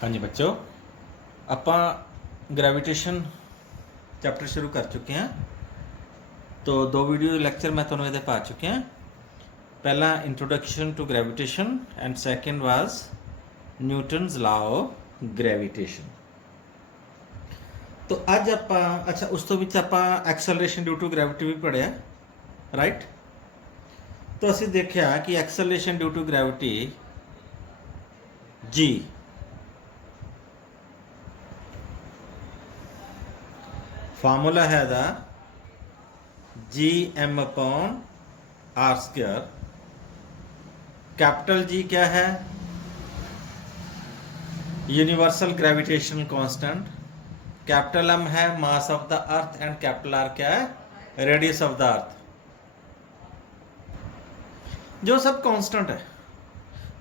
हाँ जी बच्चों, ਆਪਾਂ ਗ੍ਰੈਵਿਟੇਸ਼ਨ ਚੈਪਟਰ ਸ਼ੁਰੂ ਕਰ ਚੁੱਕੇ ਹਾਂ। तो दो वीडियो ਲੈਕਚਰ मैं ਤੁਹਾਨੂੰ ਇਹਦੇ ਪਾ ਚੁੱਕਿਆ। ਪਹਿਲਾ introduction to gravitation and second was Newton's law of gravitation. तो ਅੱਜ ਆਪਾਂ ਉਸ ਤੋਂ ਵਿੱਚ ਆਪਾਂ ਐਕਸਲਰੇਸ਼ਨ ਡਿਊ ਟੂ ਗ੍ਰੈਵਿਟੀ ਵੀ ਪੜਿਆ, ਰਾਈਟ। तो ਅਸੀਂ ਦੇਖਿਆ ਕਿ acceleration due to gravity G formula है दा G M upon R square. Capital G क्या है? Universal gravitation constant. Capital M है mass of the earth and capital R क्या है? Radius of the earth. जो सब कांस्टेंट है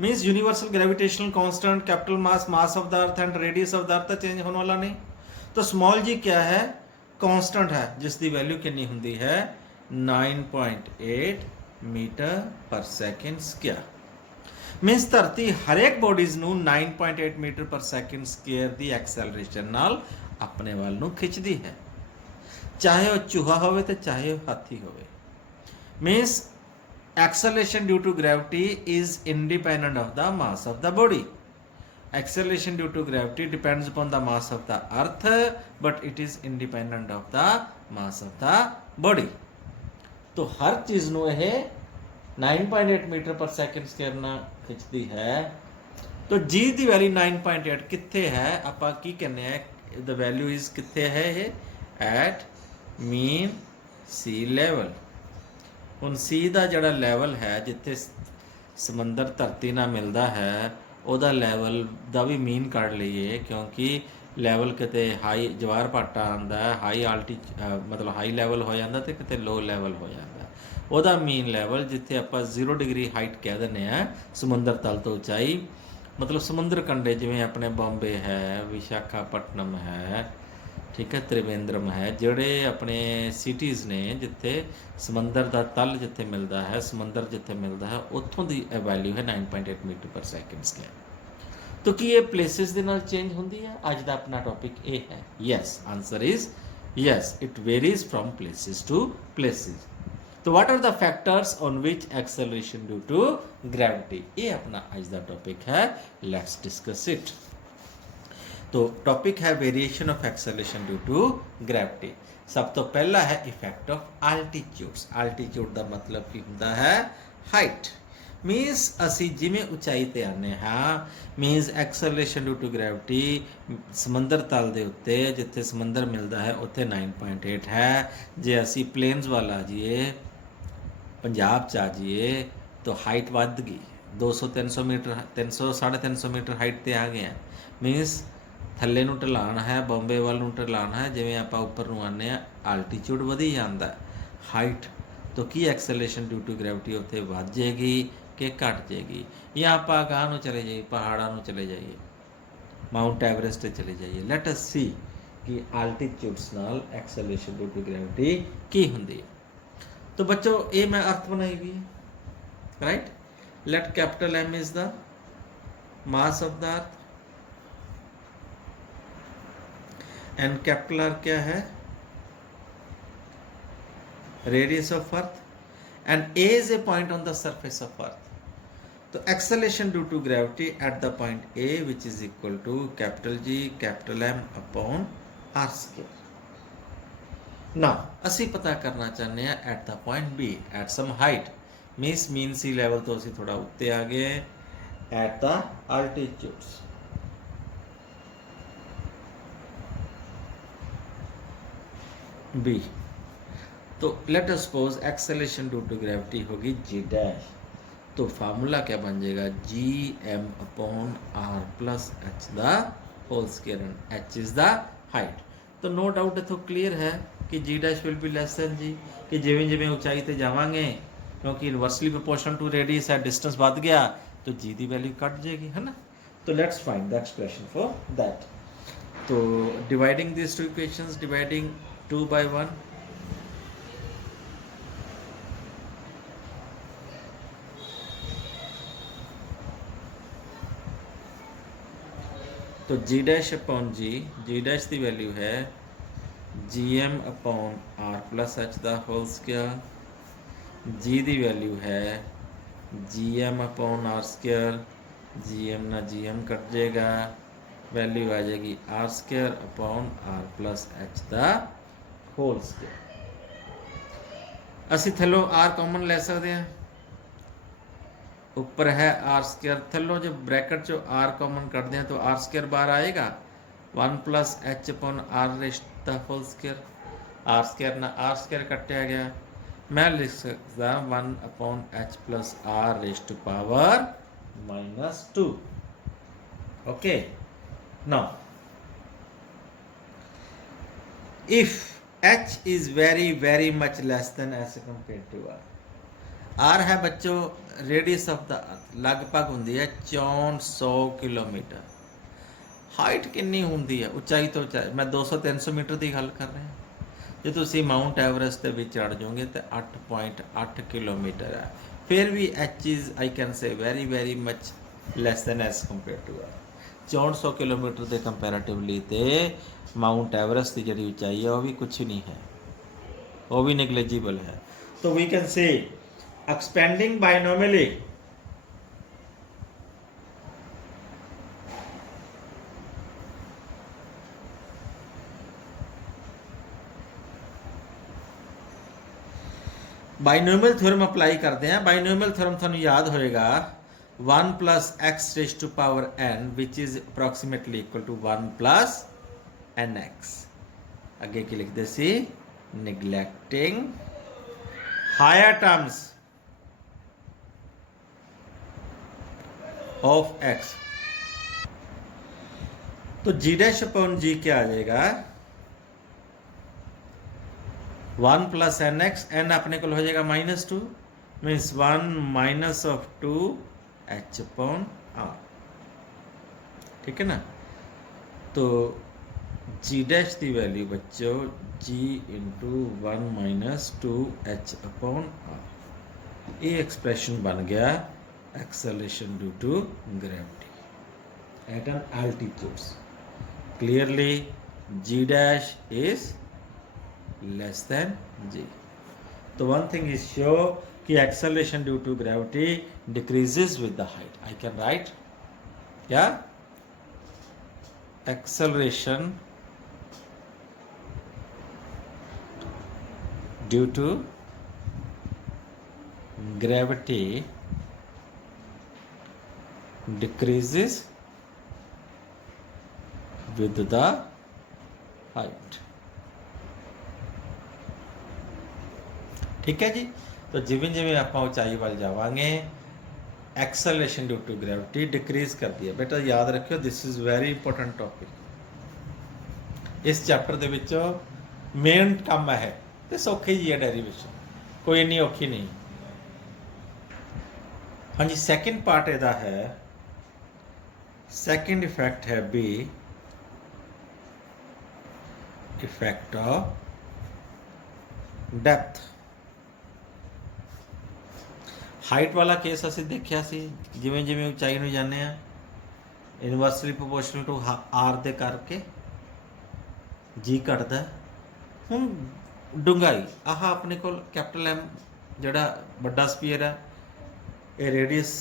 means universal gravitational constant, capital mass of the earth and radius of the earth change होने वाला नहीं। तो स्मॉल जी क्या है? कांस्टेंट है जिसकी वैल्यू कितनी होती है 9.8 मीटर पर सैकेंड स्क्वायर। मीन्स धरती हर एक बॉडीज ਨੂੰ 9.8 मीटर पर सैकेंड स्क्वायर ਦੀ ਐਕਸੈਲਰੇਸ਼ਨ ਨਾਲ ਆਪਣੇ ਵੱਲ ਨੂੰ ਖਿੱਚਦੀ ਹੈ, ਚਾਹੇ ਉਹ ਚੂਹਾ ਹੋਵੇ ਤੇ ਚਾਹੇ ਉਹ ਹਾਥੀ ਹੋਵੇ। Means acceleration due to gravity is independent of the mass of the body. Acceleration due to gravity depends upon the mass of the earth, but it is independent of the mass of the body. तो हर चीज़ ਨੂੰ ਇਹ 9.8 metre पर second square ਨਾਲ ਖਿੱਚਦੀ ਹੈ। तो g ਦੀ value 9.8 ਕਿੱਥੇ ਹੈ? ਆਪਾਂ ਕੀ ਕਹਿੰਦੇ ਆ, the value is ਕਿੱਥੇ ਹੈ? ਇਹ at mean sea level। ਹੁਣ ਸੀ ਦਾ ਜਿਹੜਾ ਲੈਵਲ ਹੈ ਜਿੱਥੇ ਸਮੁੰਦਰ ਧਰਤੀ ਨਾਲ ਮਿਲਦਾ ਹੈ ਉਹਦਾ ਲੈਵਲ ਦਾ ਵੀ ਮੀਨ ਕੱਢ ਲਈਏ, ਕਿਉਂਕਿ ਲੈਵਲ ਕਿਤੇ ਹਾਈ ਜਵਾਰ ਭਾਟਾ ਆਉਂਦਾ ਹੈ, ਹਾਈ ਮਤਲਬ ਹਾਈ ਲੈਵਲ ਹੋ ਜਾਂਦਾ ਤੇ ਕਿਤੇ ਲੋ ਲੈਵਲ ਹੋ ਜਾਂਦਾ। ਉਹਦਾ ਮੀਨ ਲੈਵਲ ਜਿੱਥੇ ਆਪਾਂ 0 ਡਿਗਰੀ ਹਾਈਟ ਕਹਿ ਦਿੰਦੇ ਆ ਸਮੁੰਦਰ ਤਲ ਤੋਂ ਉਚਾਈ, ਮਤਲਬ ਸਮੁੰਦਰ ਕੰਢੇ ਜਿਵੇਂ ਆਪਣੇ ਬੰਬੇ ਹੈ, ਵਿਸ਼ਾਖਾਪਟਨਮ ਹੈ, ਠੀਕ ਹੈ, ਤ੍ਰਿਵੇਂਦਰਮ ਹੈ, ਜਿਹੜੇ ਆਪਣੇ ਸਿਟੀਜ਼ ਨੇ ਜਿੱਥੇ ਸਮੁੰਦਰ ਦਾ ਤਲ ਜਿੱਥੇ ਮਿਲਦਾ ਹੈ, ਸਮੁੰਦਰ ਜਿੱਥੇ ਮਿਲਦਾ ਹੈ, ਉੱਥੋਂ ਦੀ ਵੈਲਿਊ ਹੈ 9.8 ਮੀਟਰ ਪਰ ਸੈਕਿੰਡ ਸਕੁਆਇਰ। तो ਕੀ ਇਹ ਪਲੇਸਿਸ ਦੇ ਨਾਲ ਚੇਂਜ ਹੁੰਦੀ ਹੈ? ਅੱਜ ਦਾ ਆਪਣਾ ਟੌਪਿਕ ਇਹ ਹੈ। Yes, answer is yes, it varies from places to places. तो what are the factors on which acceleration due to gravity? ये अपना आज का टॉपिक है, let's discuss it। तो टॉपिक है variation of acceleration due to gravity. सब तो पहला है इफेक्ट ऑफ आल्टीट्यूड्स। आल्टीट्यूड का मतलब की होता है हाइट। मीनस असी जिमें ऊंचाई ते आने हाँ, means acceleration due to gravity समंदर तल दे उत्ते जिथे समंदर मिलता है उत्थे 9.8 है। जे असी प्लेन्स वाल आ जाइए, पंजाब च आ जाइए तो हाइट वध गई, 200-300 मीटर, 300-350 मीटर हाइट ते आ गए हैं। मीनस थल्ले ਨੂੰ ਢਲਾਣ ਹੈ, ਬੰਬੇ ਵੱਲ ਨੂੰ ਢਲਾਣ ਹੈ, ਜਿਵੇਂ ਆਪਾਂ ਉੱਪਰ ਨੂੰ ਆਉਂਦੇ ਆ ਆਲਟੀਟਿਊਡ ਵਧੀ ਜਾਂਦਾ ਹਾਈਟ। तो ਕੀ ਐਕਸੈਲਰੇਸ਼ਨ ਡਿਊ ਟੂ ਗ੍ਰੈਵਿਟੀ ਉੱਥੇ ਵੱਧ ਜਾਏਗੀ ਕਿ ਘਟ ਜਾਏਗੀ, ਜਾਂ ਆਪਾਂ ਅਗਾਂਹ ਨੂੰ ਚਲੇ ਜਾਈਏ, ਪਹਾੜਾਂ ਨੂੰ ਚਲੇ ਜਾਈਏ, ਮਾਊਂਟ ਐਵਰੈਸਟ ਤੇ ਚਲੇ ਜਾਈਏ। ਲੈਟ ਅਸ ਸੀ ਕਿ ਆਲਟੀਟਿਊਡਸ ਨਾਲ ਐਕਸੈਲਰੇਸ਼ਨ ਡਿਊ ਟੂ ਗ੍ਰੈਵਿਟੀ ਕੀ ਹੁੰਦੀ ਹੈ। तो बच्चों ये मैं अर्थ बनाई हुई है, right. Let capital M is the mass of the earth and capital R क्या है? Radius of earth, and A is a point on the surface of earth. तो acceleration due to gravity at the point A which is equal to capital G capital M upon R square. ना असी पता करना चाहते हैं at the point B at some height, means mean sea level तो असी थोड़ा उत्ते आ गए एट द आल्टीट्यूड्स। बी तो let us suppose acceleration due to gravity होगी जी डैश। तो फार्मूला क्या बन जाएगा? G M upon R plus H the whole square, H is the height. तो नो डाउट इतों क्लीयर है कि G dash will be less than G, कि जिमें जिमें ऊंचाई ते जावांगे क्योंकि इनवर्सली प्रोपोर्शन टू रेडियस है, डिस्टेंस बढ़ गया तो जी की वैल्यू कट जाएगी, है ना। तो let's find the expression for that. तो dividing this two equations, dividing 2 by 1, तो G dash upon G dash की वैल्यू है GM upon R plus H the whole square, G की वैल्यू है GM upon R square, GM ना GM cut जाएगा, value आ जाएगी R square upon R plus H the whole square. ਅਸੀਂ थलों R कॉमन ले सकते हैं, ऊपर है R स्क्वायर, थलों जो ब्रैकेट चो R कॉमन करते हैं तो R स्क्वायर बाहर आएगा, 1 plus H upon R raised the whole square, R square ना R स्क्वायर कटिया गया, मैं लिख सकता 1 upon H plus R raised to power -2। Okay, now if H is very much less than S compared to R, R है बच्चों radius of the अर्थ लगभग होंगी है 6400 किलोमीटर, हाइट कितनी होंगी है ऊंचाई तो ऊंचाई, मैं 200-300 मीटर की गल कर रहा हूँ, जो तुसी माउंट एवरेस्ट के विच चढ़ जाओगे तो 8.8 किलोमीटर है, फिर भी H is I can say very much less than S compare to R. 6400 kilometre के कंपैरेटिवली तो माउंट एवरेस्ट की जी ऊंचाई है वह भी कुछ नहीं है, वो भी नेगलिजिबल है। तो we can say expanding binomially binomial theorem apply करते हैं। बाइनोमियल थ्योरम थानू याद होएगा 1 plus X raise to power n which is approximately equal to 1 plus nx। अगे की लिखते सी neglecting higher terms of x, तो जी डैश अपॉन जी क्या आ जाएगा 1 प्लस एन एक्स, एन अपने को हो जाएगा -2 means 1 minus of 2 H upon R, ठीक है ना। तो जी डैश की वैल्यू बच्चों G into 1 minus 2 H upon R, ये एक्सप्रेशन बन गया acceleration due to gravity at an altitudes. Clearly G dash is less than g। तो one thing is sure कि acceleration due to gravity decreases with the height। I can write acceleration due to gravity decreases with the height। ठीक है जी। तो जिमें जिमें आप ऊंचाई वाल जावांगे acceleration due to gravity decrease कर दिया। बेटा याद रखियो this is very important topic. इस चैप्टर दे विचों मेन काम है तो सौखी जी है डेरीवेशन, कोई इन्नी औखी नहीं। हाँ जी, सैकेंड पार्ट इहदा है, सैकेंड इफेक्ट है B effect of depth. Height वाला केस असीं देखिया सी, जिमें जिमें ऊंचाई नूं जाने आ इनवर्सली प्रोपोर्शनल टू आर दे करके जी घटदा। हुण डूंघाई आह अपने को कैपिटल एम जिहड़ा वड्डा स्पीयर है ये रेडियस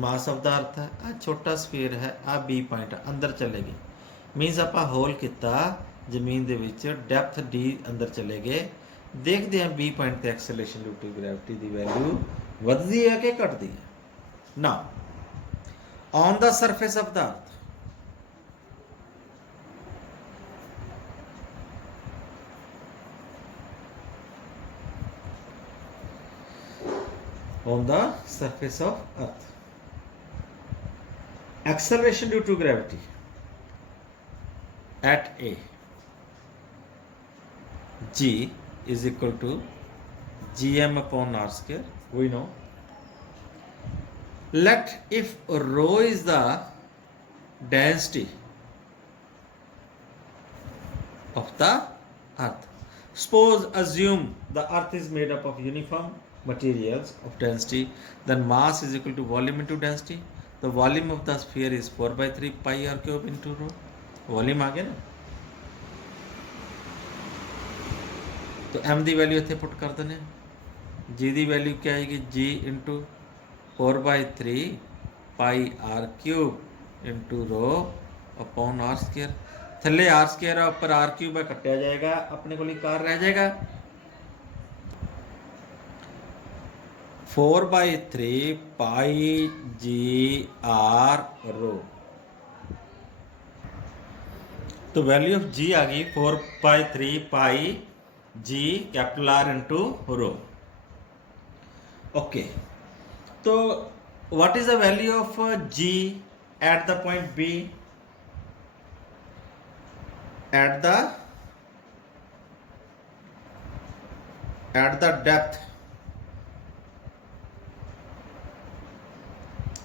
मास ऑफ द अर्थ है, आ छोटा स्पीयर है आ बी पॉइंट अंदर चले गए, मीनस आपां होल किता जमीन दे विच डैप्थ डी अंदर चले गए। देखते हैं बी पॉइंट ते एक्सेलरेशन ड्यू टू ग्रेविटी दी वैल्यू वधदी है कि घटदी है। ना on the surface of the earth on the surface of earth acceleration due to gravity at a g is equal to gm upon r square, we know। let if rho is the density of the earth, suppose assume the earth is made up of uniform materials of density, then mass is equal to volume into density। the volume of the sphere is 4/3 pi r cube into rho। Volume आ गया ना। तो M की value इतने put कर दें, जी की value क्या आएगी, G into 4/3 pi R cube into rho upon R square. थले आर स्केयर है, उपर आर क्यूब है, कटिया जाएगा, अपने को कार रह जाएगा 4/3 पाई जी आर रो। तो वैल्यू ऑफ जी आ गई 4/3 पाई G capital R into rho. Okay, तो what is the value of G at the point B, at the depth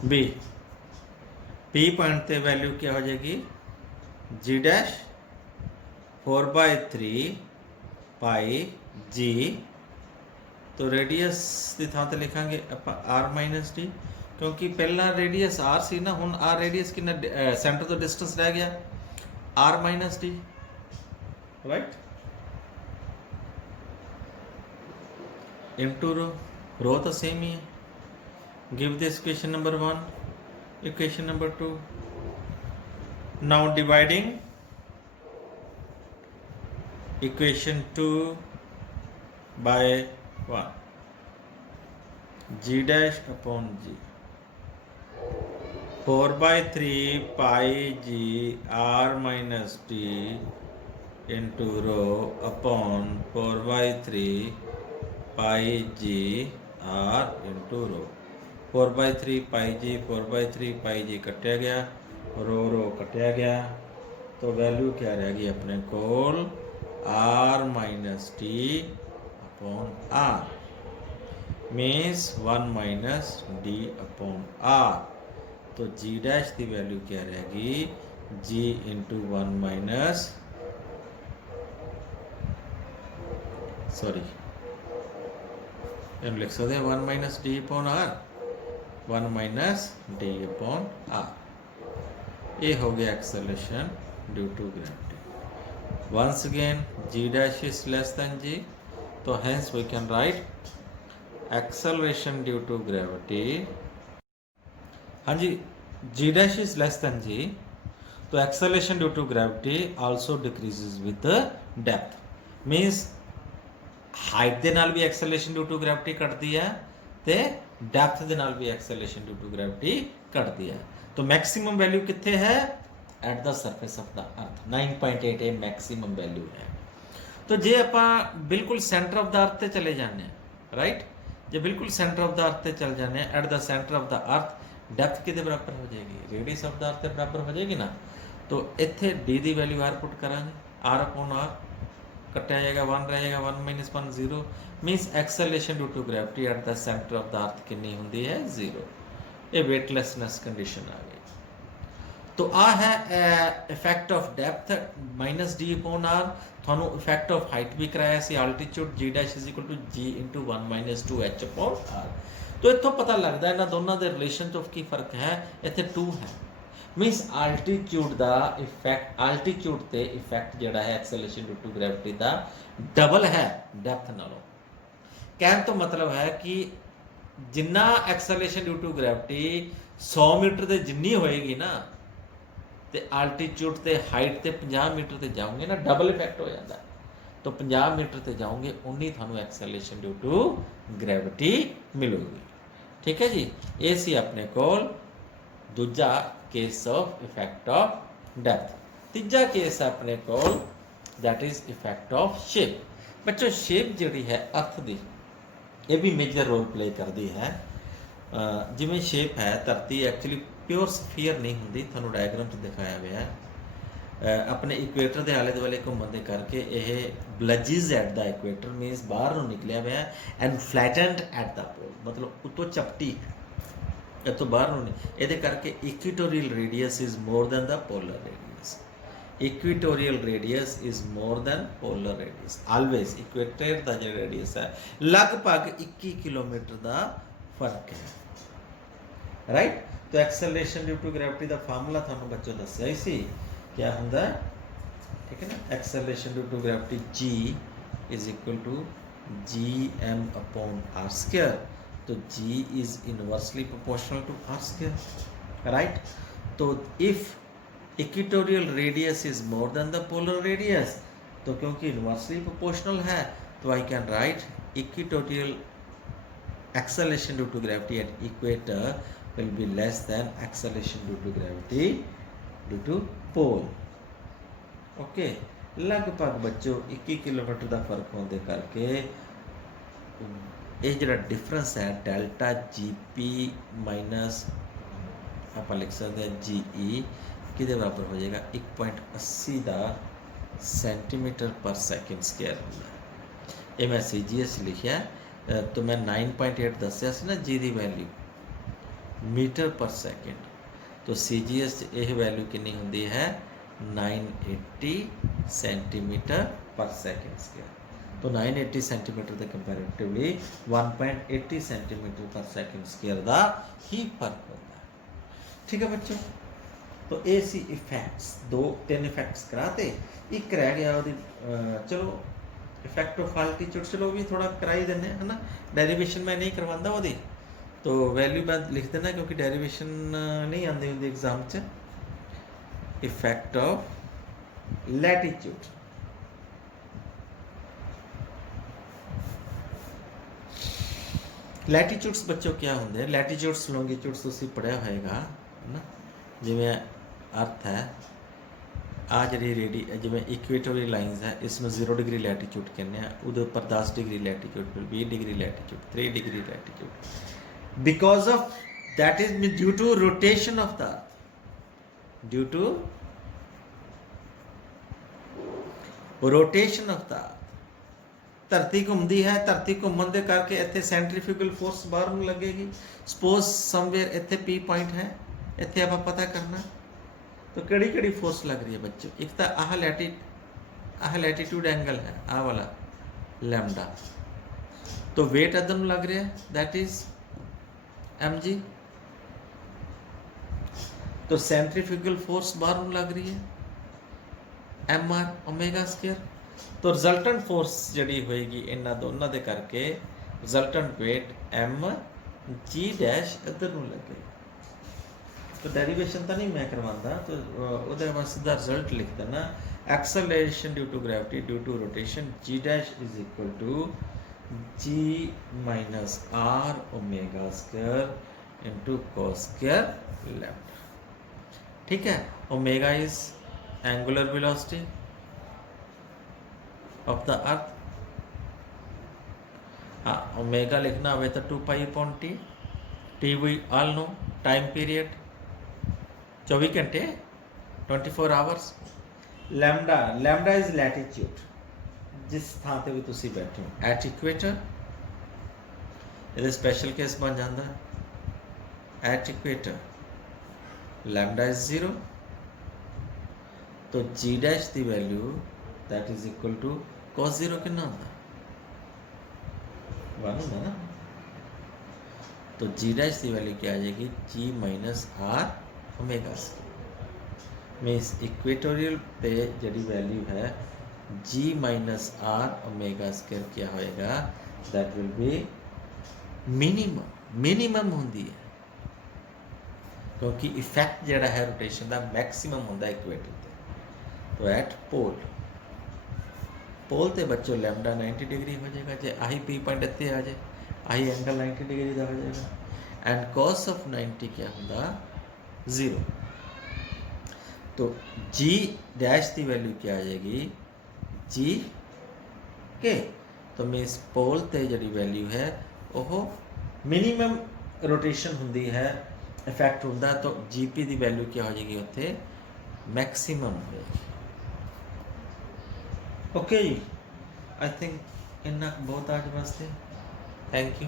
b, p point पे वैल्यू क्या हो जाएगी, g डैश 4/3 पाई g। तो radius की थां ते लिखांगे ਆਪਾਂ r माइनस डी, क्योंकि पहला रेडियस r सी ना, हुण r रेडियस कितना सेंटर तो डिस्टेंस रह गया r minus D, right, into rho, rho तो सेम ही है। Give this equation number 1, equation number 2। Now dividing equation 2 by 1, G dash upon G 4/3 pi G R minus T into rho upon 4/3 pi G R into rho. 4/3 pi G 4/3 pi G कटिया गया, रो कटिया गया, तो value क्या रह गई अपने कोल, R minus T upon R means 1 minus D upon R. तो जी डैश की वैल्यू क्या रहेगी, जी इंटू 1 माइनस लिख सकते हैं 1 minus D upon R, 1 minus D upon R. ये हो गया acceleration due to gravity. Once again G dash is less than G, तो hence we can write acceleration due to gravity. हाँ जी, G dash is less than G, तो acceleration due to gravity also decreases with depth, means height ਦੇ ਨਾਲ ਵੀ acceleration due to gravity ਘਟਦੀ ਹੈ ਤੇ ਡੈਪਥ ਦੇ ਨਾਲ ਵੀ ਐਕਸਲਰੇਸ਼ਨ ਡਿਊ ਟੂ ਗ੍ਰੈਵਿਟੀ ਘਟਦੀ ਹੈ। तो मैक्सिमम वैल्यू कितने है, at the surface of the अर्थ 9.8 ਇਹ मैक्सिमम वैल्यू है। तो जे ਆਪਾਂ ਬਿਲਕੁਲ ਸੈਂਟਰ ਆਫ ਦਾ ਅਰਥ ਤੇ ਚਲੇ ਜਾਂਦੇ ਆ, ਰਾਈਟ, ਜੇ ਬਿਲਕੁਲ ਸੈਂਟਰ ਆਫ ਦਾ ਅਰਥ ਤੇ ਚਲ ਜਾਂਦੇ ਆ, eight the center of the earth depth कितने बराबर हो जाएगी, रेडियस ऑफ द अर्थ के बराबर हो जाएगी ना। तो इत्थे डी की वैल्यू आर पुट करांगे, आर अपॉन आर कटिया जाएगा, 1 रहेगा, 1 minus 1 0, means acceleration due to gravity at the center of the earth कितनी होंगी है, 0। ये वेटलैसनेस कंडीशन आ गई। तो आ है effect of depth minus D upon R. थानू इफेक्ट ऑफ हाइट भी कराया सी, altitude G dash is equal to G into 1 minus 2 H upon R. तो इतों पता लगता है इन्होंने दोनों के रिलेशन च की फर्क है, इतने 2 है, मीनस आल्टीट्यूड का इफेक्ट, आल्टीट्यूड ते इफेक्ट जिहड़ा है एक्सेलरेशन ड्यू टू ग्रेविटी का डबल है डेप्थ नालों। कहने तो मतलब है कि जिन्ना acceleration due to gravity 100 metre से जिन्नी होएगी ना, तो आल्टीट्यूड ते हाइट ते 50 मीटर से जाओगे ना, डबल इफेक्ट हो जाता है। तो 50 मीटर से जाओगे उन्नी थानू एक्सेलरेशन ड्यू टू ग्रेविटी मिलेगी। ठीक है जी, ये सी अपने कोल दूजा case of effect of depth. तीजा केस है अपने कोल that is effect of shape. बच्चों शेप जिहड़ी है अर्थ की, ये भी मेजर रोल प्ले करती है। जिवें शेप है, धरती एक्चुअली प्योर स्फीयर नहीं होंदी, थानू डायग्राम च दिखाया गया है। अपने इक्वेटर के आले दुआले घूमन दे करके यह ब्लजिज एट द इक्वेटर, मीनस बाहर नूं निकलिया हुआ एंड फ्लैटेंड एट द पोल, मतलब उतों चपटी इतों बाहर नहीं, ये करके equatorial radius is more than the polar radius. Equatorial radius is more than polar radius, always equator का जो रेडियस है लगभग 21 किलोमीटर का फर्क है, राइट। तो एक्सेलरेशन ड्यू टू ग्रेविटी का फार्मूला थानू बच्चों दस्सिया ही सी क्या होंदा है, ठीक है ना, acceleration due to gravity g is equal to G M upon R square. तो g is inversely proportional to R square, right. तो if equatorial radius is more than the polar radius, तो क्योंकि इनवर्सली प्रोपोर्शनल है तो I can write equatorial acceleration due to gravity at equator will be less than acceleration due to gravity due to pole। Okay, लगभग बच्चों 21 kilometre का फर्क होने करके ये जो डिफरेंस है डेल्टा जी पी माइनस आप लिख सकते हैं जी ई कि बराबर हो जाएगा 1.80 का सेंटीमीटर पर सैकेंड स्क्वायर होगा। ये मैं सी जी एस लिखा तो मैं 9.8 दसिया सी ना जी की वैल्यू मीटर पर सैकेंड, तो सी जी एस यह वैल्यू कितनी होंगी है 980 सेंटीमीटर पर सैकेंड स्क्वायर। तो 980 सेंटीमीटर के कंपैरेटिवली 1.80 सेंटीमीटर पर सैकेंड स्क्वायर का ही फर्क होता है। ठीक है बच्चों, तो ये सी इफैक्ट्स, 2-3 इफैक्ट्स कराते, एक रह गया वो चलो इफैक्ट ऑफ अल्टीट्यूड, चलो भी थोड़ा करा ही देने है ना, डेरिवेशन मैं नहीं करवाता वो, तो वैल्यू मैं लिख देना क्योंकि डेरिवेशन नहीं आती होंगी एग्जाम च। इफैक्ट ऑफ लैटीट्यूड, लैटीट्यूड्स बच्चों क्या होंगे, लैटीट्यूड्स लॉन्गिट्यूड्स तुसी पढ़िया होएगा है ना, जिवें अर्थ है आ जी रेडी जिमें इक्वेटोरियल लाइन्स है इसमें 0 डिग्री लैटीट्यूड कहने हैं, उहदे ऊपर 10 डिग्री लैटीट्यूड, फिर 20 degree latitude, 3 degree latitude, because of that is due to rotation of the earth, due to rotation of the earth. धरती घूमती है, धरती घूमन के करके इतने सेंट्रीफ्यूगल फोर्स बाहर में लगेगी। सपोज समवेयर इतने पी पॉइंट है, इतने आप पता करना तो केड़ी केड़ी फोर्स लग रही है बच्चों। एक तो आह लैटीट्यूड एंगल है, आह वाला लैम्डा, तो वेट अदम लग रहा है दैट इज एम जी। तो सेंट्रीफ्यूगल फोर्स बाहर लग रही है एम आर ओमेगा स्क्वायर। तो रिजल्टेंट फोर्स जी होएगी इन्होंने दोनों के करके resultant weight M G dash इधर लगेगा। तो डेरिवेशन तो नहीं मैं करवाता, तो उहदे बाद सीधा रिजल्ट लिख देना, acceleration due to gravity due to rotation G dash is equal to G minus R omega square into cos square lambda. ठीक है, omega is angular velocity of the earth. हाँ, ओमेगा लिखना हो तो 2 pi upon T, T we all know time period 24 घंटे 24 hours. Lambda, lambda is latitude, जिस थां ते भी तुसी बैठे हो एट इक्वेटर, ये स्पेशल केस बन जाता है एट इक्वेटर लैम्डा इज 0, तो जी डैश की value that is equal to cos 0 कितना होता 1 होता ना, तो जी डैश की वैल्यू क्या आ जाएगी G minus R omega means equatorial पे जी वैल्यू है G minus R omega square क्या होएगा दैट विल बी मिनिमम होंगी है, क्योंकि इफैक्ट जड़ा है रोटेशन का मैक्सिमम होंगे इक्वेटर पे। तो एट पोल ते बच्चों लैम्डा 90 डिग्री हो जाएगा, जे आही पी पॉइंट इतने आ जाए आही एंगल 90 डिग्री का हो जाएगा, एंड कॉस ऑफ 90 क्या होगा 0। तो जी डैश की वैल्यू क्या आ जाएगी जी के, तो मीन्स पोल ते जी वैल्यू है वो मिनिमम रोटेशन होंगी है, इफैक्ट होंगे, तो जी पी की वैल्यू क्या हो जाएगी उत्थे मैक्सिमम हो जाएगी। ओके जी, आई थिंक इन्ना बहुत आज वास्ते, thank you,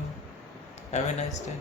have a nice time.